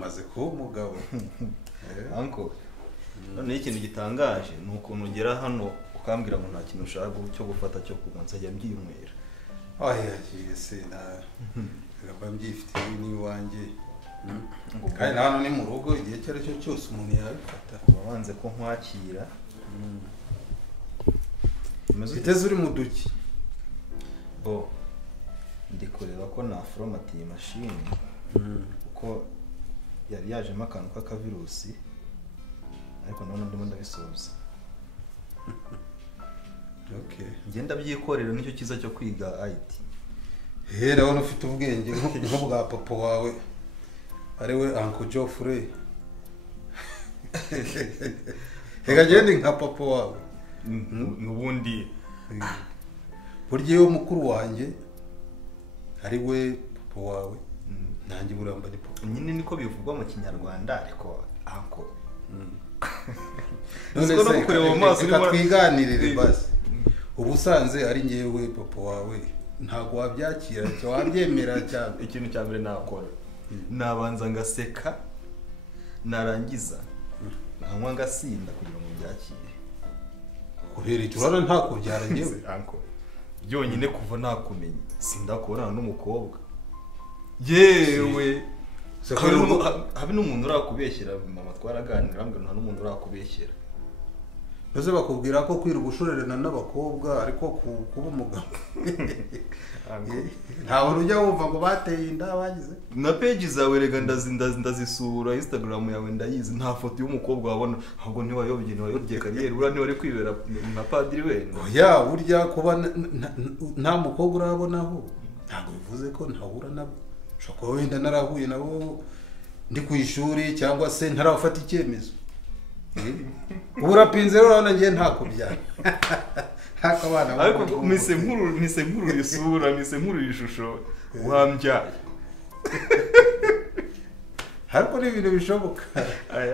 maze kuba umugabo anko none ikintu gitangaje nukuntu ugera hano ukambwira ngo nta kintu ushaka cyo gufata cyo kubanza ajya mbyinywera oya se na gaba mbyifitiye n'iwanjye kandi hano ni mu rugo igihe cyo cyose umuntu yabifata wabanze ko nkwakira iteze uri mu duki bo ndi kureba ko na foromati machine uko yari yajemo akantu k'akavirusi ariko none ndimo ndabisoza okay ngenda byikorera nicyo kiza cyo kwiga IT rero ufite ubwenge nko bwa papa wawe ari we Uncle Geoffrey hega gende nka papa wawe nubundi buryo yo mukuru wanjye ari we papa wawe nanjye buramba ni papa nyine niko bivugwa mu kinyarwanda ariko Uncle none se kureba mu maso twiganirire basi ubusanze ari ngewe papa wawe ntago wabyakira cyo wabyemera cyane ikintu cya mbere nakora nabanza ngaseka narangiza nkanywa ngasinda kugira ngo byakire kubera turana nta kubyara ngewe Uncle byonyine kuva nakumenye sindakubona n'umukobwa yewe habe n'umuntu urakubeshyera mama twaraganira ambwe nta n'umuntu urakubeshyera Nose bakubwira ko kwira gushorerana n'abakobwa ariko kuba umugabo ntawe rujya wumva ngo bateye inda bagize na page zawe rega ndazisura Instagram yawe ndayizi nta foto y'umukobwa wabona ahubwo ntiwayobye kariyeri ura niwari kwibera na padiri we oya burya kuba nta mukobwa urabonaho ntabwo bivuze ko ntahura nabo shoko wenda narahuye nabo ndi ku ishuri cyangwa se ntarafata icyemezo urapinze rero nanjye nta kubyara haka bana ariko mise nkuru isura mise nkuru ishusho wambyaye hariko ni ibintu bishoboka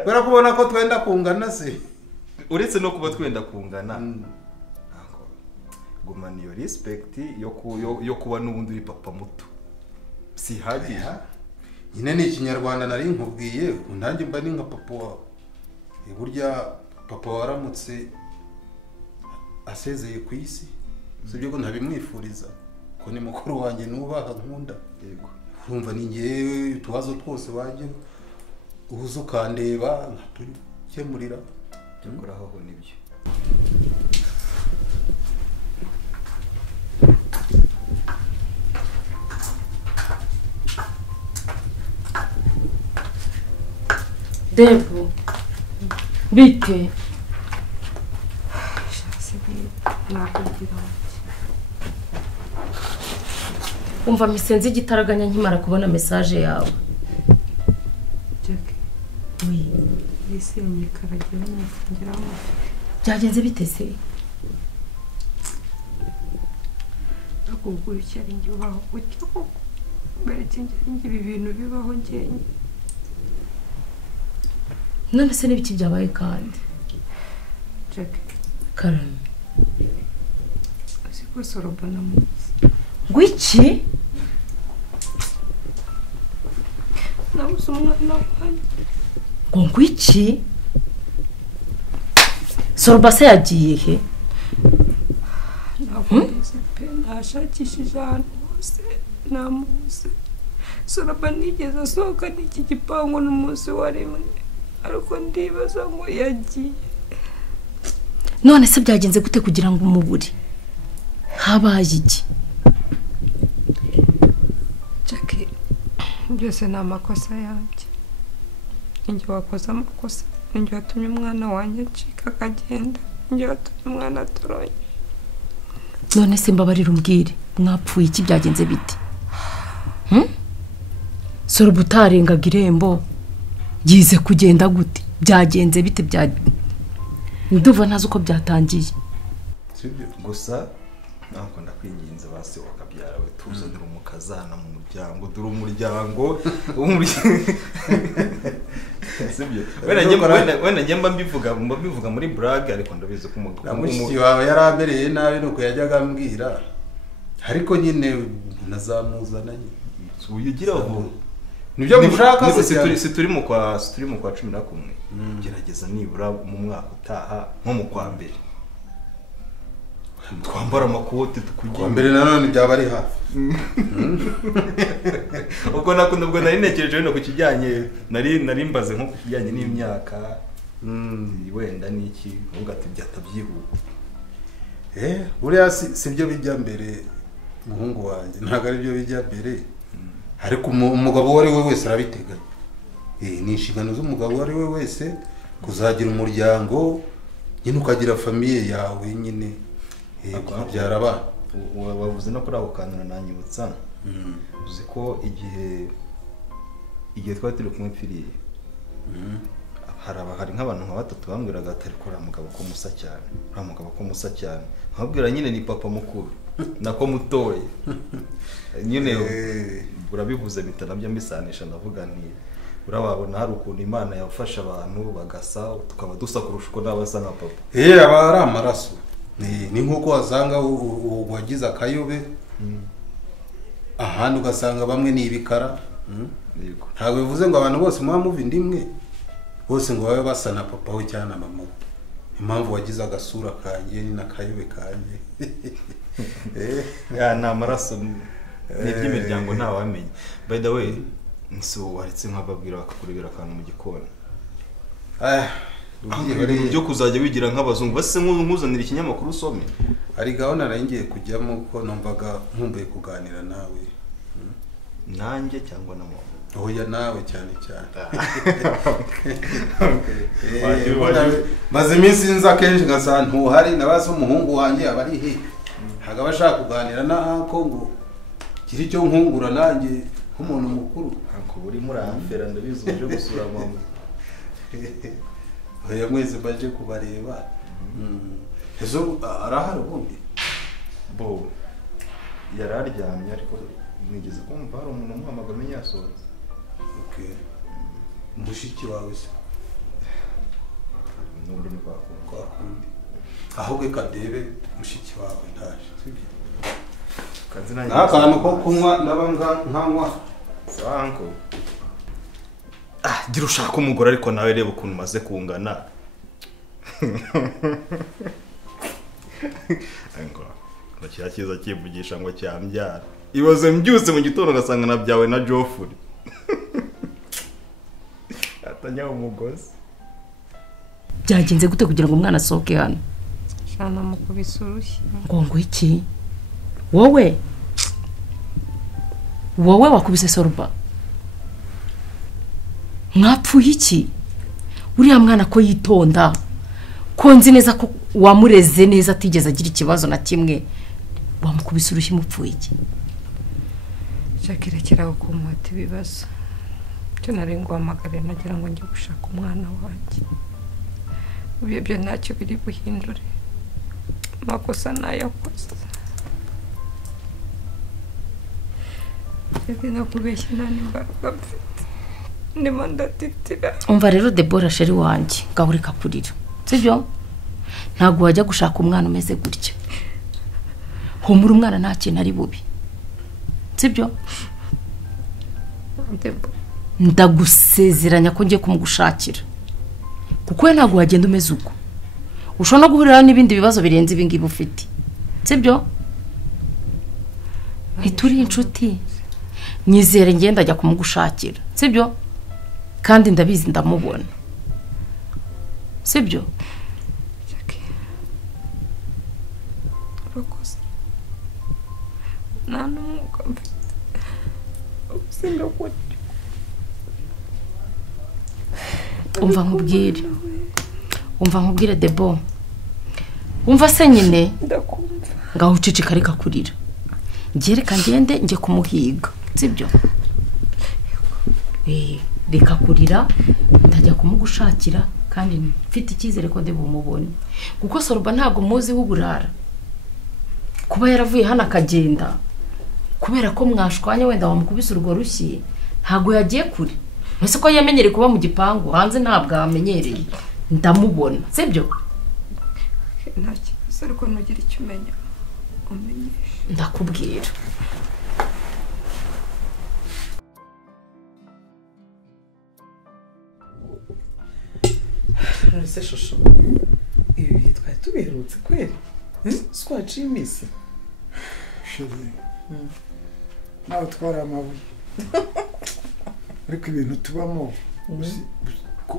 barakubona ko twenda kungana se uretse no kuba twenda kungana gumana iyo respect yo kuba n'ubundi uri papa muto si hagije nyine ni ikinyarwanda nari nkubwiye nanjye mba ni nka papa wawe burya papa waramutse asezeye ku isi sibyo ko ntabimwifuriza ko ni mukuru wanjye nubaha nkunda yego urumva ni ngewe utubazo twose waje uhuza ukandeba nkatukemurira tukoraho nibyo Debo bite umva misenzi igitaraganya nkimara kubona message yawe Jackie oui isi nyikaragiye n'afungiraho byagenze bite se nakubwo cyari ngibaho gutyo mbere ngibi ibintu bibaho ngenye none se n'ibiki byabaye kandi Jackie karame asiko sorobana muzi ngwiki nabuze umwana wanjye ngo ngwiki Soroba se yagiye he navuze pe nashakishije ahantu hose namuze Soroba nigeze asohoka n'iki gipangu n'umunsi wa rimwe ariko ndibaza ngo yagiye none se byagenze gute kugira ngo umubure habaye iki Jackie byose ni amakosa yanjye njye wakoze amakosa njye watumye umwana wanjye acika akagenda njye watumye umwana atoroye none se mbabarira umbwire mwapfuye iki byagenze bite Soroba utarengaga irembo yize kugenda gute byagenze bite nduva ntazi uko byatangiye gusa nako ndakwinginze base wakabyara we tuzanira umukazana mu muryango duru umuryango sibyo wenda njemba mbivuga muri brag ariko ndabizi ko umushiki wawe yarabereye nabi nuko yajyaga ambwira ariko nyine nazamuzana uyigiraho nibyo mushaka turi mu kwa 11 gerageza nibura mu mwaka utaha nko mu kwa mbere twambara amakote tukugiye mbere nanone byaba ari hafi ubwo nubwo nari nekereje no ku kijyanye nari mbaze nko ku kijyanye n'imyaka wenda niki uvuga ati byatabyihuta buriya si byo bijya mbere muhungu wanjye ntabwo ari byo bijya mbere ariko umugabo uwo ari we wese arabiteganya ni inshingano z'umugabo uwo ari we wese kuzagira umuryango nyine ukagira famiye yawe nyine ukabyara abana wavuze no kuri ako kantu nananyibutsa uzi ko igihe twari turi kumwe pfiriye hari nk'abantu nka batatu bambwiraga atari ko uriya mugabo ko musa cyane nkabwira nyine ni papa mukuru nako mutoye nyine urabivuze bita nabyo mbisanisha ndavuga nti urababona hari ukuntu Imana yafasha abantu bagasa tukaba dusa kurusha uko n'abasa nka papa aba ari amaraso ni nk'uko wasanga wagize akayobe ahandi ugasanga bamwe ni ibikara ntabwo bivuze ngo abantu bose muba muva indi imwe bose ngo babe basa na papa we cyangwa na mama we impamvu wagize agasura kanjye ni n'akayobe kanjye ni amaraso ni iby'imiryango ntawamenya by the way nso waretse nk'ababwira bakakurebera akantu mu gikoni byo kuzajya wigira nk'abazungu base nkuzanira ikinyamakuru usome hari gahunda nari ngiye kujyamo ko numvaga nkumbuye kuganira nawe nanjye cyangwa na mama oya nawe cyane maze iminsi nza kenshi ngasanga ntuhari nabaza umuhungu wanjye aba ari he ntabwo aba ashaka kuganira na anko ngo kiri icyo nkungura nanjye nk'umuntu mukuru anko uri muri afera ndabizi uje gusura mama oya mwese baje kubareba ezo arahari ubundi bo yararyamye ariko nigeze kumva hari umuntu umuhamagara menye yasohotse mushiki wawe se n'undi ni kwa kundi ahubwo kadebe mushiki wawe ndaje akantu ko kunywa ndaba nkanywa sanko gira ushaka umugore ariko nawe reba ukuntu umaze kungana ngo kiriya cyiza kivugisha ngo cyambyara ibaze mbyutse mu gitondo ugasanga nabyawe na Jofuri atanyaho umugozi byagenze gute kugira ngo umwana asohoke hano shana mukubise urushyi ngo iki wowe wakubise Sorba mwapfuye iki uriya mwana ko yitonda ko nzi neza ko wamureze neza atigeze agira ikibazo na kimwe wamukubise urushyi mupfuye iki kirekera kumata ibibazo cyo nari nguhamagare nagira ngo njye gushaka umwana wanjye ubyo ntacyo biri buhindure amakosa nayakoze nakubeshya nta n'imbaraga mfite ndimo ndatitira umva rero Debora sheri wanjye ngaho ureka kurira sibyo ntabwo wajya gushaka umwana umeze gutya humura umwana nta kintu ari bubi sibyo ndagusezeranya ko ngiye kumugushakira kuko we ntabwo wagenda umeze uko ushobora no guhurira n'ibindi bibazo birenze ibi ngibi ufite sibyo ntituri inshuti nyizere ngenda ajya kumugushakira sibyo kandi ndabizi ndamubona sibyo nta n'umwuka mfite sindakora umva nkubwire Debo umva se nyine ndakumva ngaho ucicika reka kurira ngereka ngende njye kumuhiga sibyo reka kurira ndajya kumugushakira kandi mfite icyizere ko Debo umubone kuko Sorba ntabwo muzi w'uburara kuba yaravuye hano akagenda kubera ko mwashwanye wenda wamukubise urwo rushyi ntabwo yagiye kure mbese ko yamenyereye kuba mu gipangu hanze ntabwo amenyereye ndamubona sibyo nta kibazo ariko nugira icyo umenya umenyeshe ndakubwira none se shusho ibi twari tubiherutse kweri twaciye iminsi sheri nawe twari amabuye ariko ibintu tubamo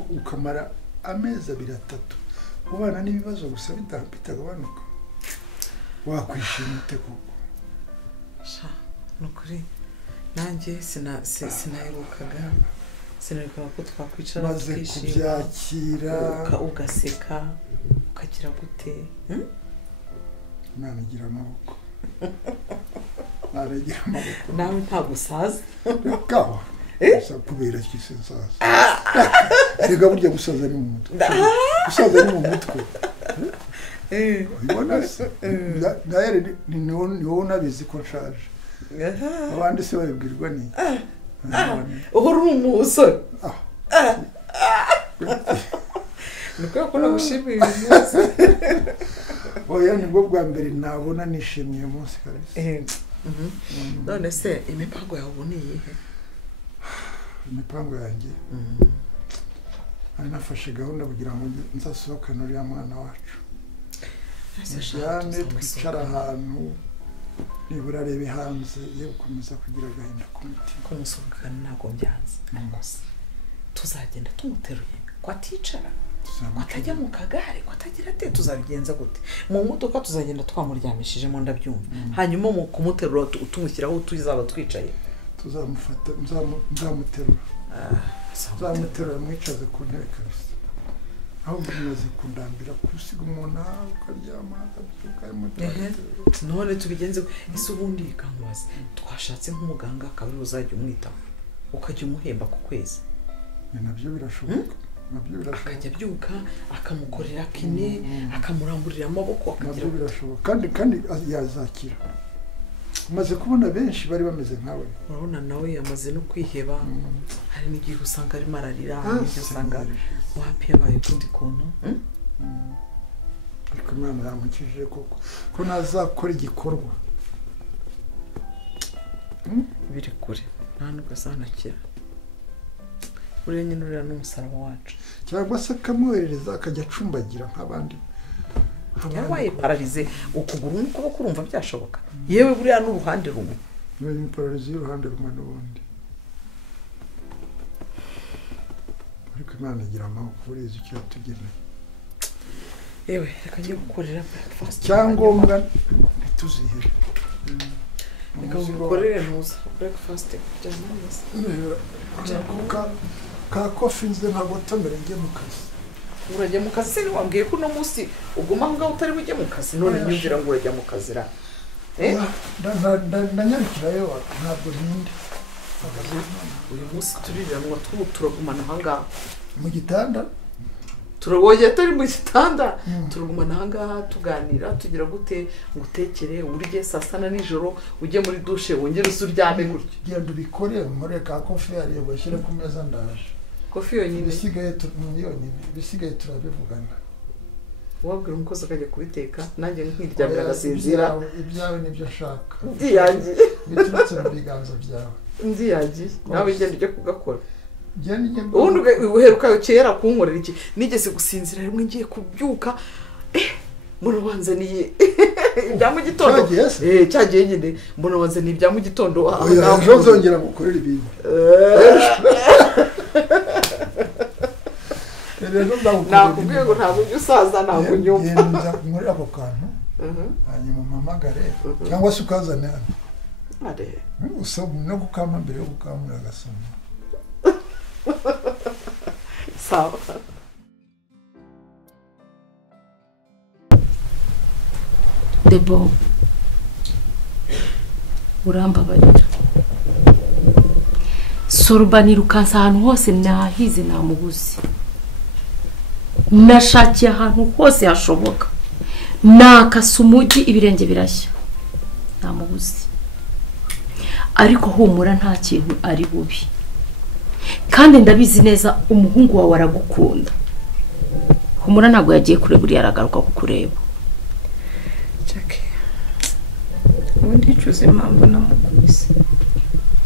ukamara amezi 2-3 ubana n'ibibazo gusa bitagabanuka wakwishima ute koko sha nukuri nanjye sinaherukaga ko twakwicara maze kubyakira ugaseka ukagira gute Imana igira amaboko nawe ntabwo usaza gaho gusa kubera kise nsaza arega burya gusaza ni mu mutwe gusaza ni mu mutwe ubona se naere ni wowe nabizi ko nshaje abandi se babibwirwa ni uhora uri umusore nuko ko nagushimiye uyu munsi oya nibwo bwa mbere nabona nishimiye umunsi kabisa none se imipango yawe ubu ni iyihe imipango yanjye nafashe gahunda kugira ngo nzasohokane uriya mwana wacu cyane twicara ahantu nibura arebe hanze ye gukomeza kugira agahinda ku mutima ko musohokana ntabwo byanze ariko tuzagenda tumuteruye ko aticara ko atajya mu kagare ko atagira ate tuzabigenza gute mu modoka tuzagenda twamuryamishijemo ndabyumva hanyuma mu kumuterura tumushyiraho tuzaba twicaye tuzamufata nzamuterura mwicaze ku ntebe kabisa aho bimaze kundambira kusiga umuntu ukaryama akabyuka none tubigenze ese ubundi ikankubaza twashatse nk'umuganga akaba uzajya umwitaho ukajya umuhemba ku kwezi nabyo birashoboka akajya abyuka akamukorera kine akamuramburira amaboko nabyo birashoboka kandi yazakira umaze kubona benshi bari bameze nkawe urabona nawe yamaze no kwiheba hari n'igihe usanga arimo ararira n'igihe usanga wapi yabaye ukundi kuntu ariko Imana yamukijije koko ko nazakora igikorwa biri kure nta nubwo azanakira uriya nyine uriya n'umusaraba wacu cyangwa se akamwohereza akajya acumbagira nk'abandi yabaye pararize ukuguru n'ukuboko urumva byashoboka yewe buriya n'uruhande rumwe ni pararize y'uruhande rumwe n'ubundi ariko Imana igira amaboko urizi icyo yatugeneye yewe reka njye gukorera breakfast cyangombwa ntituzihere reka ngukorere ntuza breakfast kujyana neza ka kofi nze ntagotomere njye mu kazi urajya mu kazi se niwambwiye ko uno munsi uguma aho ngaho utari bujye mu kazi none nyumvira ngo urajya mu kazi ra ndanyarukirayo ntabwo ntinde uyu munsi turiranwa turagumana aha ngaha mu gitanda turagoye atari mu gitanda turagumana aha ngaha tuganira tugira gute ngutekere urye saa sita na nijoro ujye muri dushe wongere usuryame gutyo genda ubikore nkore ka kofi ariyo bashyire ku meza ndaje kofi yonyine bisigaye turabivugana wabwira umukozi akajya kubiteka nanjye nkiryamira agasinzira ibyawe nibyo nshaka ndiyangiye biturutse mu biganza byawe ndiyangiye nawe ugenda ujya kugakora ubundi uheruka kera kunkorera iki nigeze gusinzira rimwe ngiye kubyuka mbona wanzaniye ibya mu gitondo cyagiye nyine mbona wanzaniye ibya mu gitondo ejo nzongera gukorera ibintu nakubwiye ngo ntabwo ujya usaza ntabwo unyumva nkorera ako kantu hanyuma umpamagare cyangwa se ukazane hano usaba no gukama mbere yo gukamura agasoma sawa Debo urambabarira Sorba nirukansa ahantu hose nahize namubuze nashakiye ahantu hose hashoboka nakasa umujyi ibirenge birashya namubuze ariko humura nta kintu ari bubi kandi ndabizi neza umuhungu wawe aragukunda humura ntabwo yagiye kure buri yaragaruka kukureba Jackie ubundi cyuze impamvu namukubise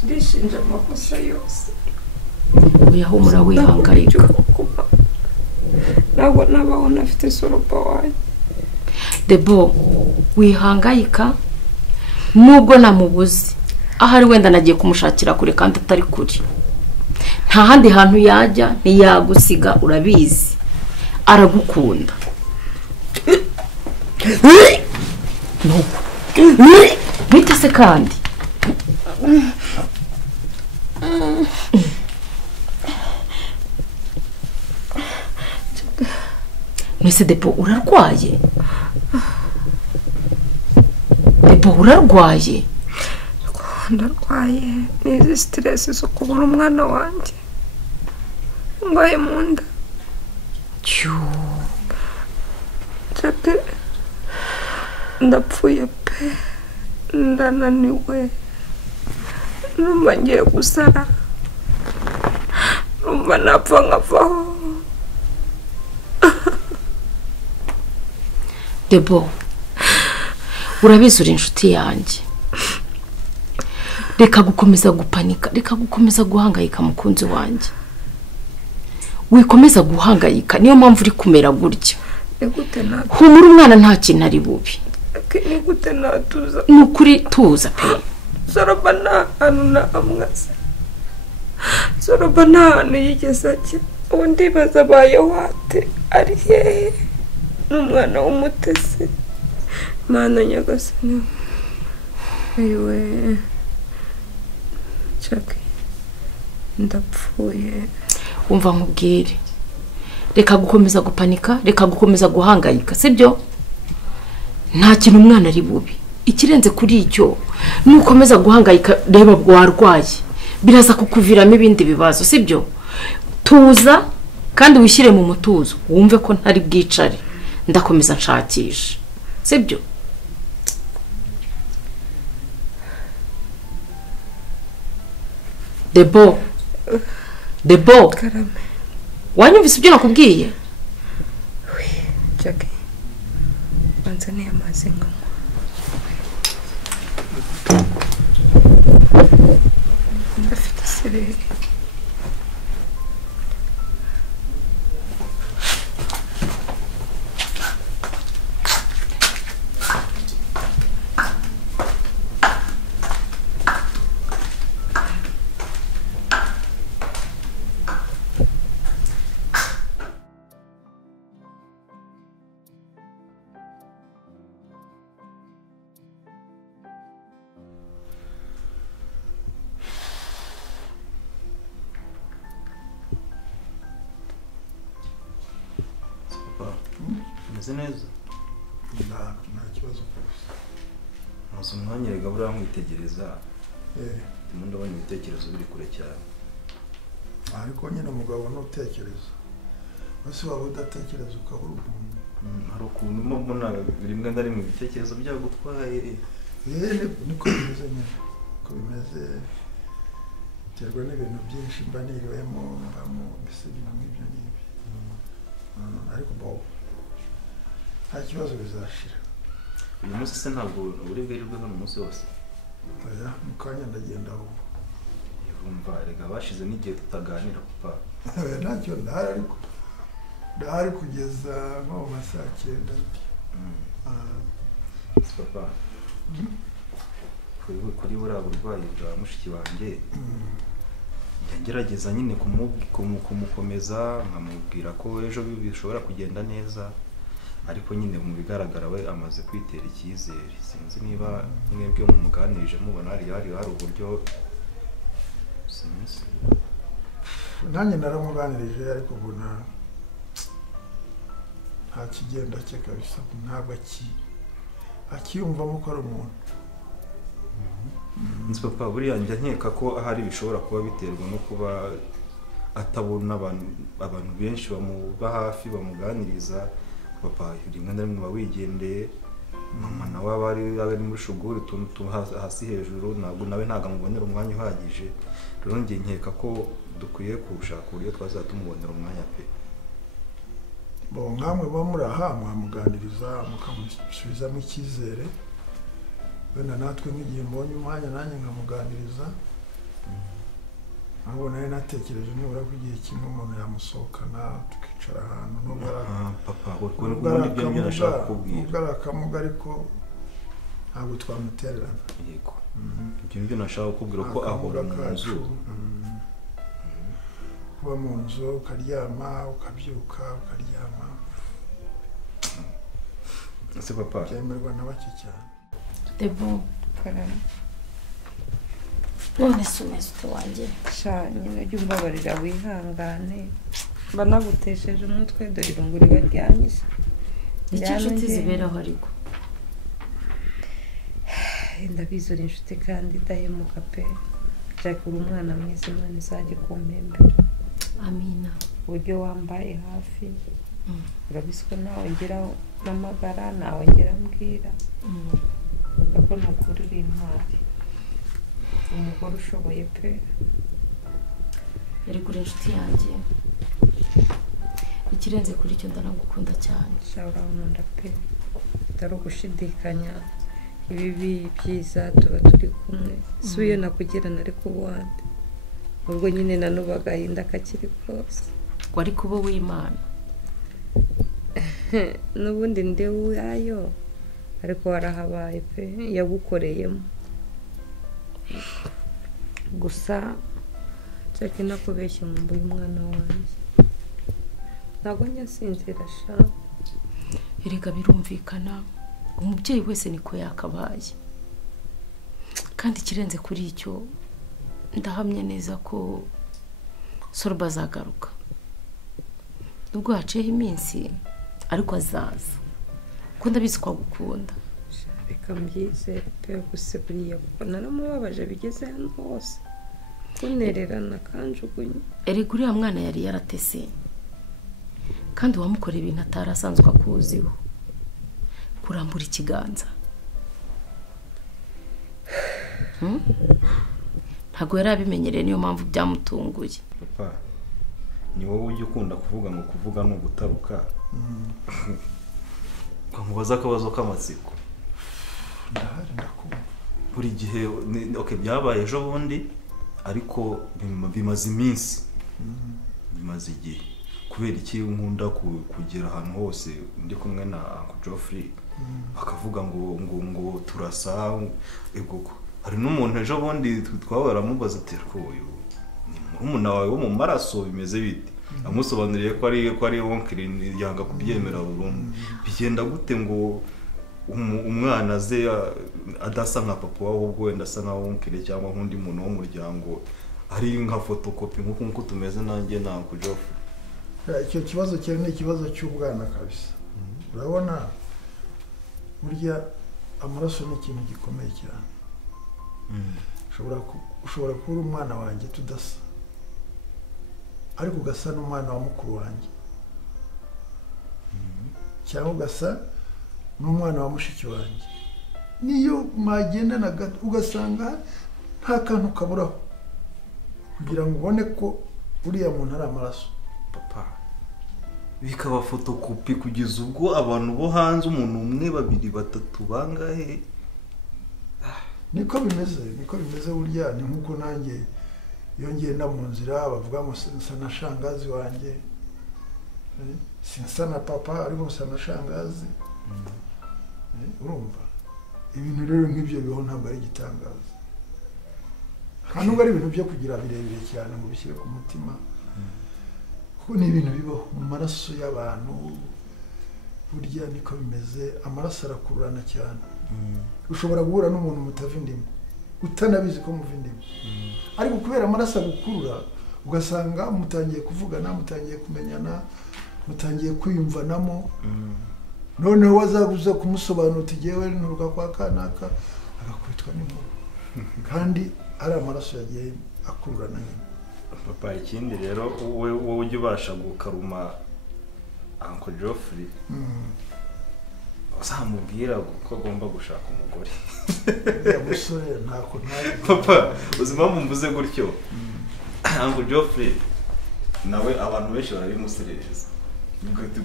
ndishinja amakosa yose oya humura wihangayika ntabwo nabaho nafite Soroba wanjye. Debo wihangayika nubwo namubuze ahari wenda nagiye kumushakira kure kandi atari kure nta handi hantu yajya ntiyagusiga urabizi aragukunda bita se kandi mwese Debo urarwaye Debo urarwaye ndarwaye n'izi stress zo kubura umwana wanjye mbaye mu nda ndapfuye pe ndananiwe numva ngiye gusara numva napfa nkavaho. Debo urabizi uri inshuti yanjye reka gukomeza gupanika reka gukomeza guhangayika mukunzi wanjye wikomeza guhangayika niyo mpamvu uri kumera gutya humura umwana nta kintu ari bubi ni gute natuza nukuri tuza pe Soroba nta hantu nahamwaze Soroba nta hantu yigeze ajya ubu ndibaza abayeho ate ari hehe n'umwana w'umutesi Mana nyagasani ayiwe Jackie ndapfuye umva nkubwire reka gukomeza gupanika reka gukomeza guhangayika sibyo nta kintu umwana ari bubi ikirenze kuri icyo nukomeza guhangayika reba warwaye biraza kukuviramo ibindi bibazo sibyo tuza kandi wishyire mu mutuzo wumve ko ntari bwicare ndakomeza nshakisha sibyo Debo karame wanyumvise ibyo nakubwiye Jackie banzaniye amazi nkanywa ndafite sereri neza nta kibazo rwose muzi umwanya rega buriya nkwitegereza ndimo ndabona ibitekerezo biri kure cyane ariko nyine umugabo ntutekereza wese waba udatekereza ukabura umuntu hari ukuntu mbona rimwe na rimwe ibitekerezo byagutwaye niko bimeze nyine uko bimeze biterwa n'ibintu byinshi mba niriwemo mbamo mbese ibintu nk'ibyo ngibyo ariko bawo nta kibazo bizashira uyu munsi se ntabwo uri bwirirwe hano umunsi wose oya mu kanya ndagenda aho urumva rega bashize n'igihe tutaganira papa ntacyo ndahari ariko ndahari kugeza nko mu ma saa 9 papa kuri buriya burwayi bwa mushiki wanjye ngerageza nyine kumukomeza nkamubwira ko ejo bishobora kugenda neza ariko nyine mu bigaragara we amaze kwitera icyizere sinzi niba mwebwe mumuganirije mubona hari uburyo sinzi nanjye naramuganirije ariko ubona nta kigenda cye kabisa ntabwo akiyumvamo ko ari umuntu nzi papa buriya njya nkeka ko ahari bishobora kuba biterwa no kuba atabona abantu benshi bamuba hafi bamuganiriza papa rimwe na rimwe wigendeye mama nawe ari muri shuguri tuntu hasi hejuru ntabwo nawe ntago amubonera umwanya uhagije rero ngiye nkeka ko dukwiye kushaka uburyo twazatumubonera umwanya pe bo nkamwe bo muri aha mwamuganiriza mukamusubizamo icyizere wenda natwe nk'igihe mbonye umwanya nanjye nkamuganiriza ahubwo nari natekereje nibura ko igihe kimwe umuntu yamusohokana tukicara ahantu nubwo papa ubundi ibyo nibyo nashaka kukubwira nubwo ari akamuga ariko ntabwo twamutererana yego ibyo nibyo nashaka kukubwira ko ahora mu nzu kuba mu nzu ukaryama ukabyuka ukaryama ese papa byemerwa na bake cyane Debo karame none se umeze ute wanjye sha nyine jya umbabarira wihangane mba nagutesheje umutwe dore irungu ribaryanyise nicyo inshuti ziberaho ariko ndabizi uri inshuti kandi idahemuka pe nshaka uri umwana mwiza imana izajya kumpembera amina uburyo wambaye hafi urabizi ko nawe ngira n'amagara nawe ngira mbwira kuko nukuri uri intwari umugore ushoboye pe yari kuri inshuti yanjye ikirenze kuri icyo ndanagukunda cyane shawura nkunda pe utari ugushidikanya ibibi byiza tuba turi kumwe si iyo nakugira nari kubuhande ubwo nyine nanuba agahinda kakiri kose wari kuba w'Imana n'ubundi ndi uwayo ariko warahabaye pe yagukoreyemo gusa nshaka inakubeshya nkumbuye umwana wanjye ntabwo nyasinzira sha erega birumvikana umubyeyi wese niko yakabaye kandi ikirenze kuri icyo ndahamya neza ko Sorba azagaruka nubwo haciyeho iminsi ariko azaza kuko ndabizi ko agukunda reka mbyizere pe gusa buriya kuko naramubabaje bigeze hano hose kunererana kanjugunye erega uriya mwana yari yaratese kandi uwamukoreye ibintu atari asanzwe akuziho kurambura ikiganza ntabwo yari abimenyereye niyo mpamvu byamutunguye papa ni wowe ujya ukunda kuvuga ngo kuvuga ni ugutaruka nkubaza akabazo k'amatsiko ndahari ndakumva buri gihe byabaye ejo bundi ariko bimaze iminsi bimaze igihe kubera iki nkunda kugera ahantu hose ndi kumwe na Uncle Geoffrey bakavuga ngo turasa egoko hari n'umuntu ejo bundi twabaramubaza ati ko uyu ni murumuna wawe wo mu maraso bimeze bite amusobanuriye ko ari oncle yanga kubyemera burundu bigenda gute ngo umwana ze adasa nka papa wawe ubwo wenda asa nka oncle cyangwa nk'undi muntu wo muryango ari nka photocopy nk'uko tumeze nanjye na Uncle Geoffrey icyo kibazo cyane ni ikibazo cy'ubwana kabisa urabona burya amaraso ni ikintu gikomeye cyane ushobora kuba umwana wanjye tudasa ariko ugasa n'umwana wa mukuru wanjye cyangwa ugasa n'umwana wa mushiki wanjye niyo mwagendana gato ugasanga nta kantu kaburaho kugira ngo ubone ko uriya muntu ari amaraso papa bikaba photocopy kugeza ubwo abantu bo hanze umuntu umwe babiri batatu bangahe niko bimeze burya ni nkuko nanjye iyo ngenda mu nzira bavuga ngo nsa na shangazi wanjye sinsa na papa ariko nsa na shangazi urumva ibintu rero nk'ibyo biho ntabwo ari igitangaza kandi nubwo ari ibintu byo kugira birebire cyane ngo bishyire ku mutima kuko ni ibintu bibaho mu maraso y'abantu burya niko bimeze amaraso arakururana cyane ushobora guhura n'umuntu mutava indimi utanabizi ko muva indimi ariko kubera amaraso agukurura ugasanga mutangiye kuvugana mutangiye kumenyana mutangiye kwiyumvanamo noneho wazaguza kumusobanura uti jyewe nturuka kwa kanaka agakubitwa n'inkuru kandi ari amaraso yagiye akururana nyine papa ikindi rero wowe ujya ubasha gukaruma Uncle Geoffrey uzamubwira ko agomba gushaka umugore uriya musore ntako papa ubuzima mumvuze gutyo Uncle Geoffrey nawe abantu benshi barabimuserereza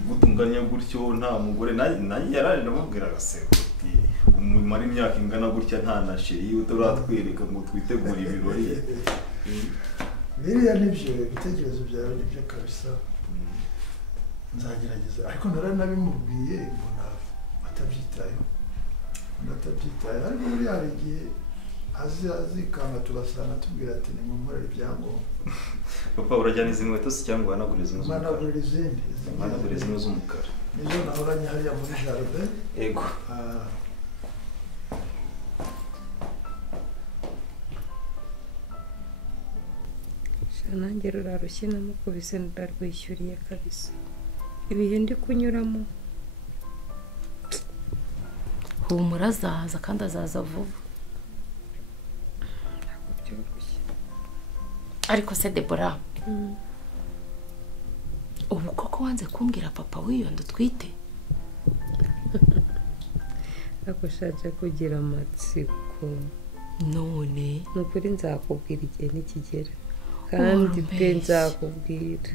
gutunganya gutyo nta mugore nanjye yaraje ndamubwira agasego ati umumara imyaka ingana gutya nta na sheri utaratwereka ngo twitegure ibirori biriya nibyo ibitekerezo byawe nibyo kabisa nzagerageza ariko naranabimubwiye mbona atabyitayeho ariko buriya hari igihe azikanga tugasanga tubwira ati nimumurere ibyangombwa. Papa urajyana izi nkweto se cyangwa wanagura izindi z'umukara? Wanagura izindi z'umukara nizo nahoranye hariya muri jardin. Yego. nanjye rurarushye namukubise ndarwishyuriye kabisa ibihe ndi kunyuramo. humura azaza kandi azaza vuba. Ntabwo byoroshye. Ariko se Debora ubu koko wanze kumbwira papa w'iyo ndutwite? Agushaje kugira amatsiko. None nukuri nzakubwira igihe nikigera kandi pe nzakubwira.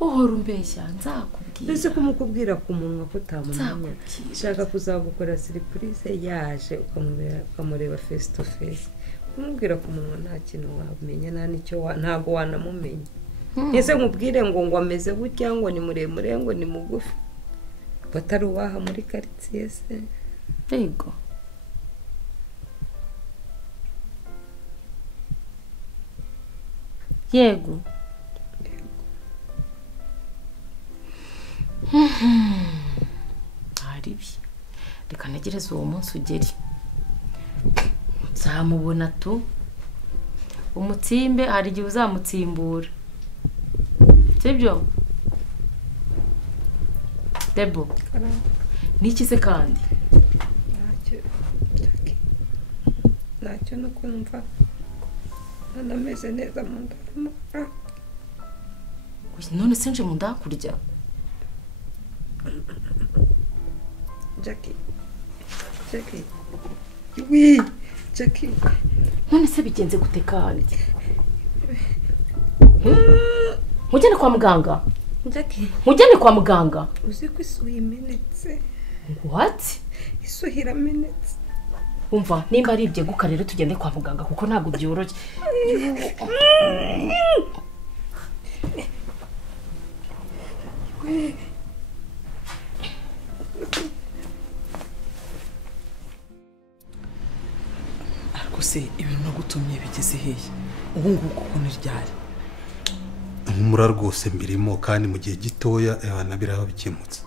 uhora umbeshya nzakubwira. Ese kumukubwira ku munwa ko utamumenye. Shaka kuzagukora surprise yaje ukamureba face to face. Kumubwira ku munwa nta kintu wamenya ntago wanamumenya. Ese nkubwire ngo ameze gutya ngo ni muremure ngo ni mugufi. Batari ubaha muri quartier se. Yego. Yego. Aribi. Reka ntegereze uwo munsi ugeri. Nzamubona tu. Umutsimbe hari igihe uzamutsimbura. Sibyo? Debo. Niki se kandi? Ntacyo no kumva. Ndameze neza mu nda. None se nje mu nda kurya? Jackie. Oui, Jackie. None se bigenze gute kandi? Mujyane kwa muganga. Jackie. Mujyane kwa muganga. Uzi ko isuhi imenetse. What? Isuhi iramenetse. Umva nimba ari ibye guka rero tugende kwa muganga kuko ntago byoroshye. Ariko se ibintu nagutumye bigeze hehe? Ubu ngubu kuko niryari? Umura rwose mbirimo kandi mu gihe gitoya abana biraho bikemutse.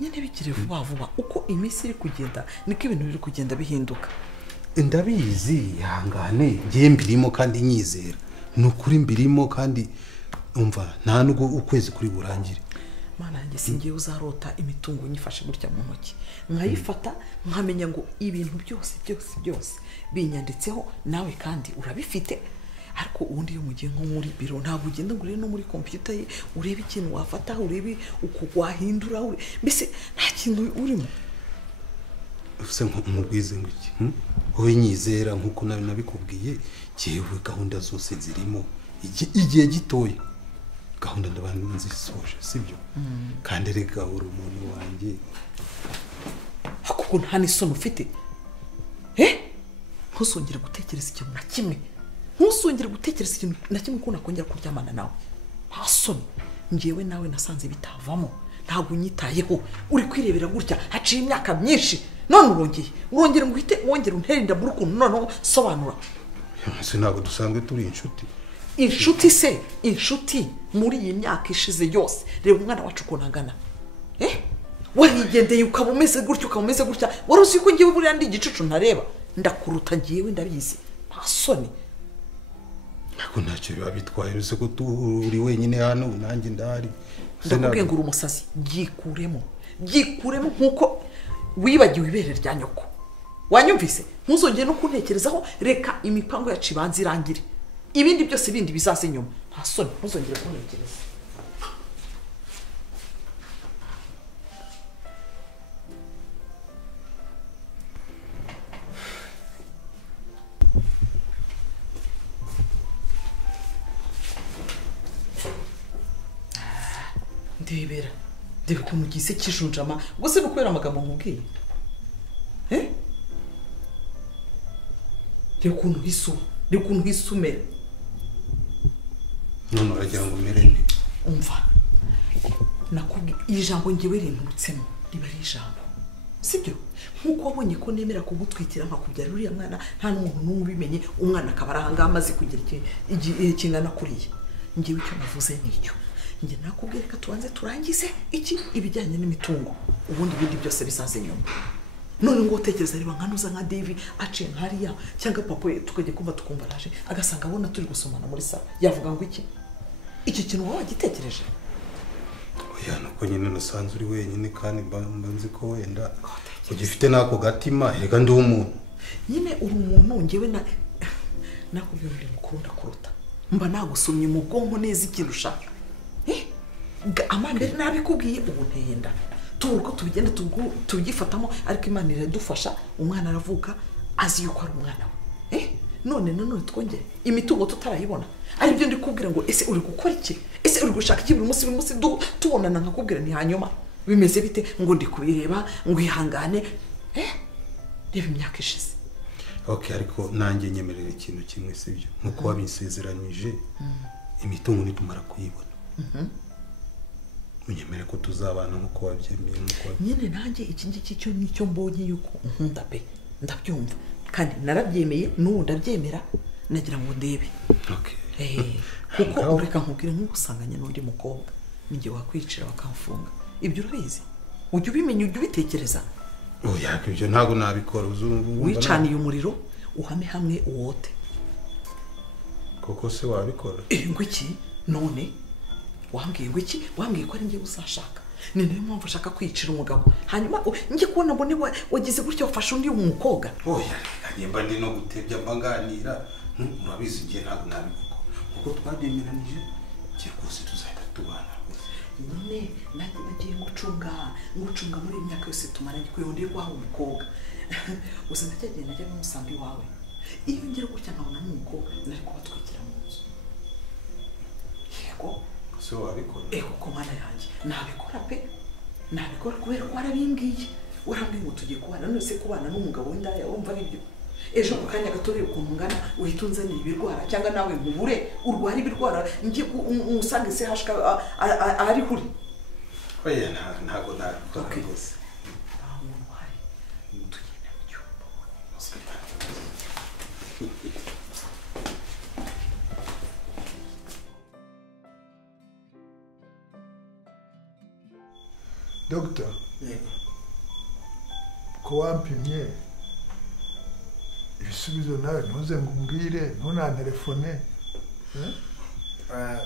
Nyine bikire vuba vuba uko iminsi iri kugenda niko ibintu biri kugenda bihinduka. Ndabizi yangane ngiye mbirimo kandi nyizera. Nukuri mbirimo kandi umva nta nubwo ukwezi kuri burangire. Mana yanjye singiye uzarota imitungo nyifashe gutya mu ntoki. Nkayifata nkamenya ngo ibintu byose binyanditseho nawe kandi urabifite. Ariko ubundi iyo mugiye nko muri biro ntabwo ugenda ngo no muri computer ye urebe ikintu wafata urebe uko wahindura mbese nta kintu urimo. Ufise nk'umubwize ngo iki wowe nyizera nkuko nabikubwiye jewe gahunda zose zirimo igihe gitoya gahunda ndabandi nzisoje sibyo kandi rega uri umuntu wanjye akuko nta n'isoni ufite ntuzongere gutekereza ikintu na kimwe ntuzongere gutekereza ikintu na kimwe ko nakongera kuryamana nawe nta soni ngewe nawe nasanze bitavamo ntabwo unyitayeho uri kwirebera gutya haciye imyaka myinshi none urongera ngo uhite wongera unterinda muri ukuntu noneho sobanura. Se ntabwo dusanzwe turi inshuti muri iyi myaka ishize yose reba umwana wacu uko nangana warigendeye ukaba umeze gutya wari uzi ko ngewe buriya ndi igicucu ntareba ndakuruta ngewe ndabizi nta soni. Ntabwo ntacyo biba bitwaye uzi ko turi wenyine hano nanjye ndahari. Ndakubwiye ngo uri umusazi byikuremo nkuko wibagiwe ibere rya nyoko wanyumvise ntuzongere no kuntekerezaho reka imipango yacu ibanze irangire ibindi byose bindi bizaze nyuma nta soni ntuzongere kuntekereza. Ndebera ukuntu gise kijunjama gusa nukwera amagambo nkubwiye reba ukuntu hisumera none uragira ngo merene umva nakubwiye ijambo ngewe rinturutsemo riba ari ijambo sibyo nkuko wabonye ko nemera kugutwikira nkakubyara uriya mwana nta n'umuntu n'umwe ubimenye umwana akaba ari ahangaha amaze kugira igihe kingana kuriya ngewe icyo navuze nicyo njye nakubwiye reka tubanze turangize iki ibijyanye n'imitungo ubundi ibindi byose bisaze nyuma none ngo utekereza reba nkanuza nka David aciye nkariya cyangwa papa tukajya kumva tukumva araje agasanga abona turi gusomana muri sala yavuga ngo iki kintu wowe wagitekereje oya nuko nyine nasanze uri wenyine kandi mbanzi ko wenda ugifite nako gatima reka ndi umuntu nyine uri umuntu ngewe nakubwiye uri mukuru ndakuruta mba nagusomye mu bwonko neza ikintu ushaka amambere nabikubwiye ubu ntenda tuko tubigenda tugifatamo ariko Imana iradufasha umwana aravuka azi yuko ari umwana we none twongere imitungo tutarayibona ari byo ndi kubwira ngo ese uri gukora iki ese uri gushaka iki buri munsi tubonana nkakubwira ni hanyuma bimeze bite ngo ndi kubireba ngo ihangane reba imyaka ishize okay ariko nanjye nyemerera ikintu kimwe sibyo nkuko wabisezeranyije imitungo nitumara kuyibona unyemere ko tuzabana nkuko wabyemeye nkuko nyine nanjye iki ngiki cyo nicyo mbonye yuko nkunda pe ndabyumva kandi narabyemeye n'ubu ndabyemera nagira ngo ndebe okay kuko ureka nkubwire nk'usanganye n'undi mukobwa ninjye wakwicira bakamfunga ibyo urabizi ujye ubimenya ujye ubitekereza oya ibyo ntago nabikora wicaniye umuriro uhame hamwe uwote koko se wabikora ngo iki none wambwiye ngo iki wambwiye ko ari njye uzashaka ni nayo mpamvu ushaka kwicira umugabo hanyuma njye kubona mbone wagize gutyo wafashe undi umukobwa oya nyemba ndi no gutebya mbanganira murabizi ngiye ntabwo nabivuga kuko twabyemeranije cyerwose tuzahita tubana none nanjye nagiye ngucunga muri imyaka yose tumaranye kwihondeye kwawe umukobwa gusa ndacyagenda najya n'umusanga iwawe iyo ngera gutya nkabona n'umukobwa nari kubatwikira mu nzu yego so wabikora kuko mwana yanjye nabikora pe nabikora kubera ko warabimbwiye urambwiye ngo tugiye kubana none se kubana n'umugabo w'indaya wumva aribyo ejo mu kanya gato rero ukuntu ungana uhita unzanira ibirwara cyangwa nawe nkubure urwara ibirwara njye umusange se hashika ari huri oya ntago nabikora rwose nta muntu uhari tugenda mu cyumba Doctor, ko wampimye ibisubizo nawe ntuze ngo umbwire ntunantelefone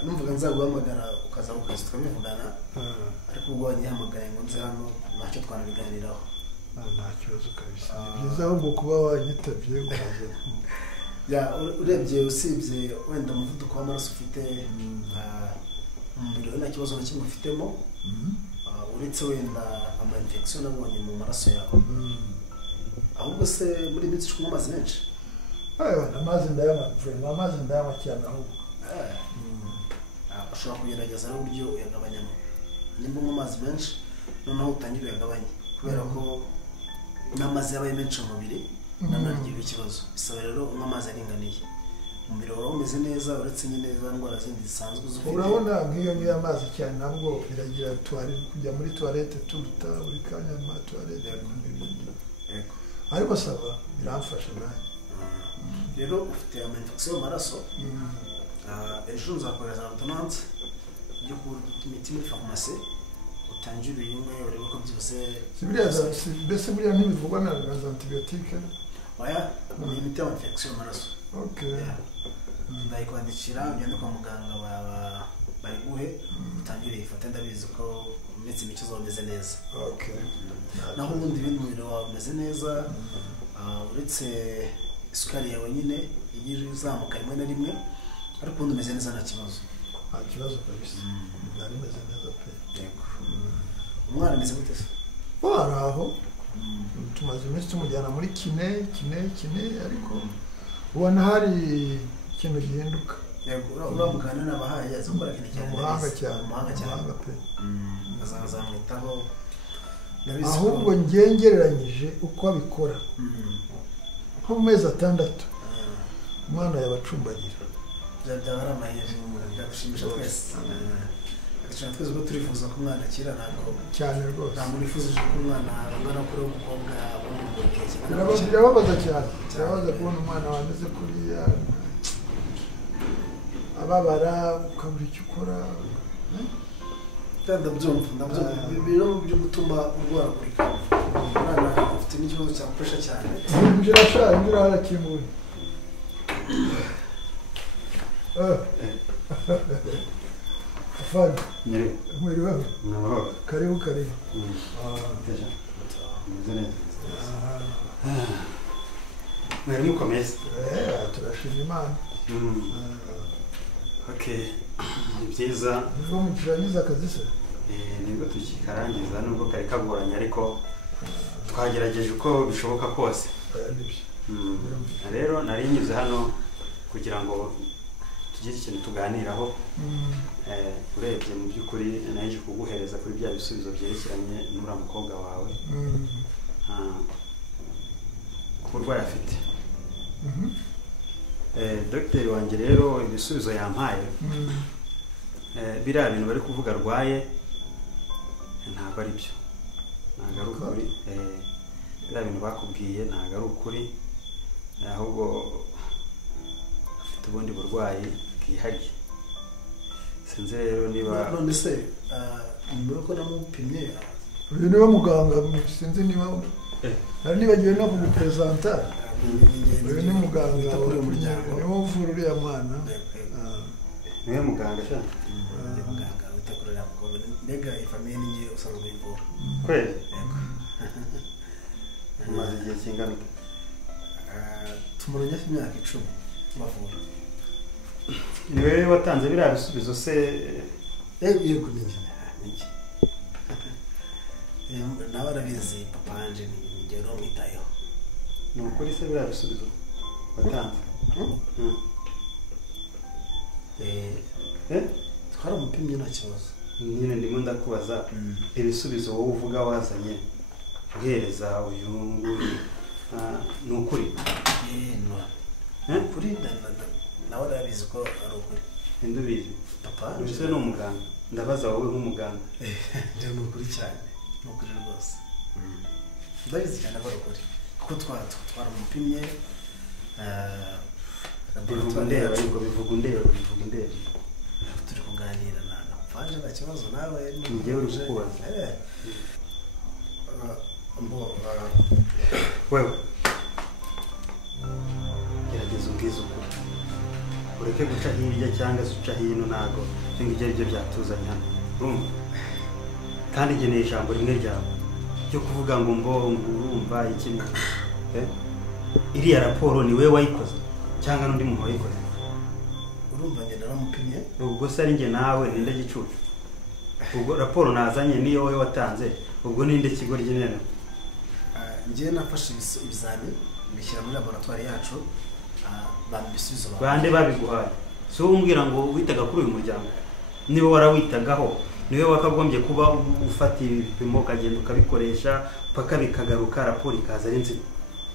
numvaga nzaguhamagara ukaza ku kazi tukamivugana ariko ubwo wanyihamagaye ngo nze hano ntacyo twanabiganiraho nta kibazo kabisa ni byiza ahubwo kuba wanyitabye urebye usibye wenda umuvuduko w'amaraso ufite umubiri we nta kibazo na kimwe ufitemo uretse wenda ama-infection nabonye mu maraso yawe ahubwo se muri iminsi kunywa amazi menshi amazi ndayanywa cyane ahubwo ushobora kugerageza n'uburyo uyagabanyamo nimba unywa amazi menshi noneho utangire uyagabanye kubera ko n'amazi yabaye menshi mu mubiri nanaryo ikibazo bisaba rero unywa amazi aringaniye umubiri wawe umeze neza uretse nyine za ndwara zindi zisanzwe zufite urabona nk'iyo ngiyo amazi cyane nabwo biragira kujya muri toilette turuta buri kanya mu toilette ariko saba biramfasha nanjye rero ufite ama-infection mu maraso ejo nzakohereza ordonnance yo kugura imiti muri farumasi utangire uyimwe urebe ko byose mbese buriya ntibivugwa na antibiyotike oya ni imiti y'ama-infection mu maraso ndayikwandikira ugende kwa muganga bariguhe utangire uyifate ndabizi ko iminsi mike uzaba umeze neza naho ubundi ibindi umubiri wawe umeze neza uretse isukari yawe nyine igira izamuka rimwe na rimwe ariko ubundi umeze neza nta kibazo kabisa nari meze neza pe yego umwana ameze gute se ari aho tumaze iminsi tumujyana muri kine ariko ubona hari ikintu gihinduka yego uramukana n'abahaye azi gukora ikintu cyane umuhanga cyane pe azamwitaho ahubwo ngengereranyije uko abikora nko mu mezi 6 umwana yabacumbagira byaba ari amahirwe byagushimisha twese dushaka twese ko turifuza ko umwana akira ntabwo cyane rwose ntabwo nifuzije ko umwana angana kuri w'umukobwa abona mu gihe birababaza cyane birababaza kubona umwana wameze kuriya ababara ukabura icyo ukora ndabyumva biro byo gutuma urwaragurika umwana afite n'ikibazo cya puresha cyane injira sha injira harakinguye afande mwiriweho karibu karibu mwari mukomeze turashima imana ni byiza nibwo mukirangiza akazi se nibwo tukikarangiza nubwo kari kagoranye ariko twagerageje uko bishoboka kose rero nari nyuze hano kugira ngo tugire ikintu tuganiraho urebye mu by'ukuri naje kuguhereza kuri bya bisubizo byerekeranye n'uriya mukobwa wawe ku burwayi afite dogiteri wanjye rero ibisubizo yampaye biriya bintu bari kuvuga arwaye ntabwo ari byo ntabwo ari ukuri biriya bintu bakubwiye ntabwo ari ukuri ahubwo afite ubundi burwayi bwihariye sinzi rero niba none se nyuma yuko namupimye uyu niwe muganga sinzi niba hari nibagiwe no kuguperezanta uyu ni muganga niwe uvura uriya mwana niwe muganga sha ni muganga wita kuri uriya mukobwa mbega ifamiye ninjye usanzwe uyivura kweli umaze igihe kingana tumaranye imyaka 10 bavura ni wewe watanze biriya bisubizo se yego ninjye nawe arabizi papa wanje ni njye umwitayeho ni ukuri se biriya bisubizo watanze twaramupimye nta kibazo nyine ndimo ndakubaza ibisubizo wowe uvuga wazanye uhereza uyu nguyu ni ukuri ukuri nawe arabizi ko ari ukuri ninde ubizi papa ese ni umuganga ndabaza wowe nk'umuganga njyewe ni ukuri cyane ni ukuri rwose ndabizi cyane ko ari ukuri kuko twaramupimye bivuga ndeba ariko bivuga ndeba turi kuganira na panje nta kibazo nawe njyewe uri kukubaza wewe gerageza ubwiza ukuri ureke guca hirya cyangwa se uca hino ntago ibyo ngibyo ari byo byatuzanye hano urumva kandi ngeneye ijambo rimwe ryawe ryo kuvuga ngo urumva iki iriya raporo ni wowe wayikoze cyangwa n'undi muntu wayikoze urumva njye naramupimye ubwo se ari njye nawe ninde gicucu ubwo raporo nazanye niyo wowe watanze ubwo ninde kigo ry'inene njye nafashe ibizami bishyira muri laboratoire yacu bambisubizo bande babiguhaye si wowe umbwira ngo witaga kuri uyu muryango niba warawitagaho niwe wakagombye kuba ufata ibipimo ukagenda ukabikoresha paka bikagaruka raporo ikaza ari nzima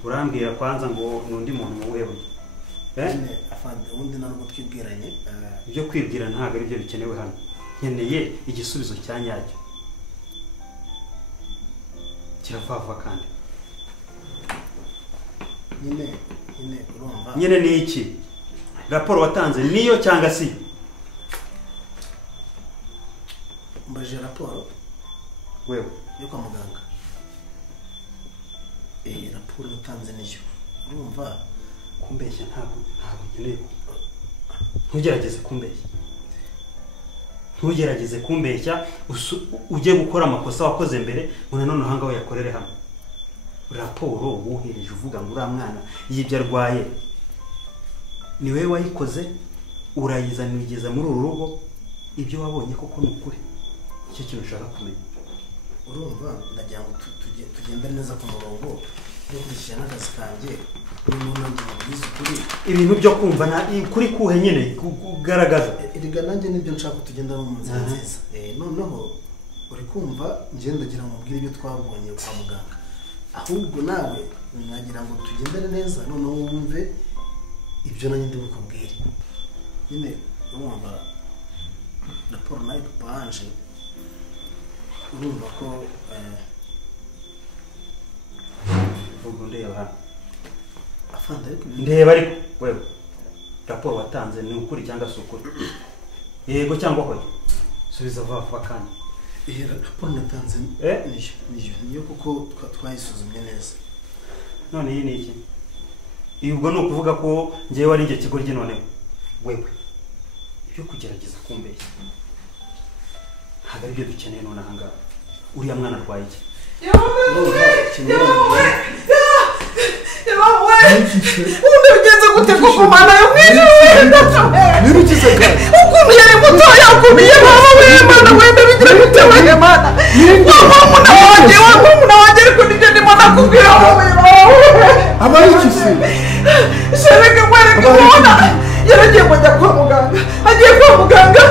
urambwira kwanza ngo n'undi muntu muwewe afande ubundi ntabwo twibwiranye ibyo kwibwira ntabwo ari byo bikenewe hano nkeneye igisubizo cya nyacyo kirafava kandi nyine urumva nyine ni iki raporo watanze niyo cyangwa si mbaje raporo wewe yo kwa muganga raporo utanze niyo urumva kumbeshya ntabwo nkeneye ntugerageze kumbeshya ujye gukora amakosa wakoze mbere ngo none uhanga we yakorere hano raporo wohereje uvuga ngo uriya mwana yibyo arwaye ni wowe wayikoze urayizana uyigeza muri uru rugo ibyo wabonye koko ni ukuri icyo kintu ushaka kumenya urumva ndagira ngo tugendane neza ku murongo yo kurishyira n'akazi kanjye ibintu byo kumva kuri kuhe nyine kugaragaza erega nanjye nibyo nshaka tugenda mu nzira nziza noneho uri kumva ndagira ngo mbwire ibyo twabonye kwa muganga ahubwo nawe nagira ngo tugendane neza noneho wumve ibyo nanjye ndi bukubwire nyine urumva raporo nayo dupanje urumva ko ubwo ndeba hano afande ariko ndeba ariko wewe raporo watanze ni ukuri cyangwa si ukuri yego cyangwa hoya subiza vuba vuba kandi raporo natanze niyo kuko twayisuzumye neza none iyi ni iki ubwo ni ukuvuga ko ngewe ari njye kigo rye noneho wewe ibyo kugerageza kumbeshya ntabwo ari byo dukeneye none aha ngaha uriya mwana arwaye iki ubundi bigenze gute koko mana yo nirukize kandi ukuntu yari mutoya ukuntu yabaho w'imana wenda bigira gute w'imana wa murumuna wanjye ariko nibyo ndimo nakubwira wowe abaye iki se shereke mwereke ubona yaragiye kujya kwa muganga agiye kwa muganga